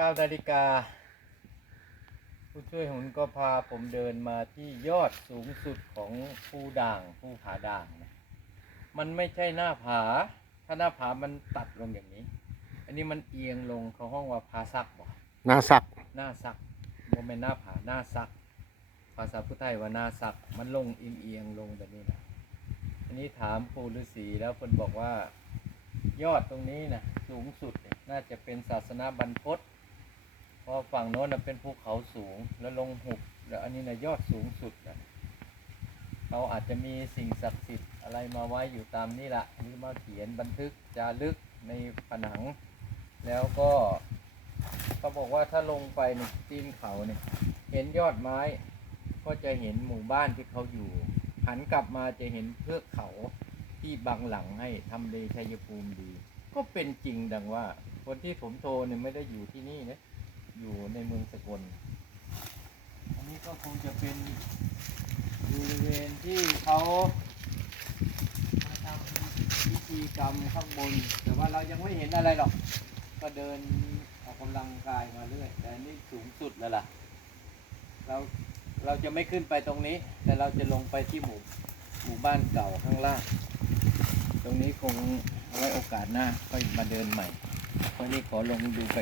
9นาฬิกาผู้ช่วยหุนก็พาผมเดินมาที่ยอดสูงสุดของภูด่างภูผาด่างนะมันไม่ใช่หน้าผา ถ้าหน้าผามันตัดลงอย่างนี้ อันนี้มันเอียงลงเขาห้องว่าผาซักบ่นาสัก หน้าซักโมเมนหน้าผาหน้าซัก ภาษาพุทธไทยว่าหน้าซัก มันลงเอียงเอียงๆลงแบบนี้นะอันนี้ถามปู่ฤาษีแล้วคนบอกว่า ยอดตรงนี้นะสูงสุดเนี่ยน่าจะเป็นศาสนาบรรพตเพราะ ฝั่งโน้นนะเป็นภูเขาสูงแล้วลงหุบแล้วอันนี้นะยอดสูงสุดนะเขาอาจจะมีสิ่งศักดิ์สิทธิ์อะไรมาไว้อยู่ตามนี่แหละหรือมาเขียนบันทึกจารึกในผนัง แล้วก็เขาบอกว่าถ้าลงไปในตีนเขาเนี่ยเห็นยอดไม้ ก็จะเห็นหมู่บ้านที่เขาอยู่ หันกลับมาจะเห็นเทือกเขาที่บังหลังให้ทำเลชัยภูมิดี ก็เป็นจริงดังว่า คนที่ผมโทรเนี่ยไม่ได้อยู่ที่นี่นะ อยู่ในเมืองสกล อันนี้ก็คงจะเป็นบริเวณที่เขามาทำพิธีกรรมข้างบน แต่ว่าเรายังไม่เห็นอะไรหรอก ก็เดินออกกำลังกายมาเรื่อย แต่อันนี่สูงสุดแล้วล่ะ เราเราจะไม่ขึ้นไปตรงนี้ แต่เราจะลงไปที่หมู่หมู่บ้านเก่าข้างล่าง ตรงนี้คงเอาไว้โอกาสหน้าค่อยมาเดินใหม่เพราะนี่ขอลงดูไ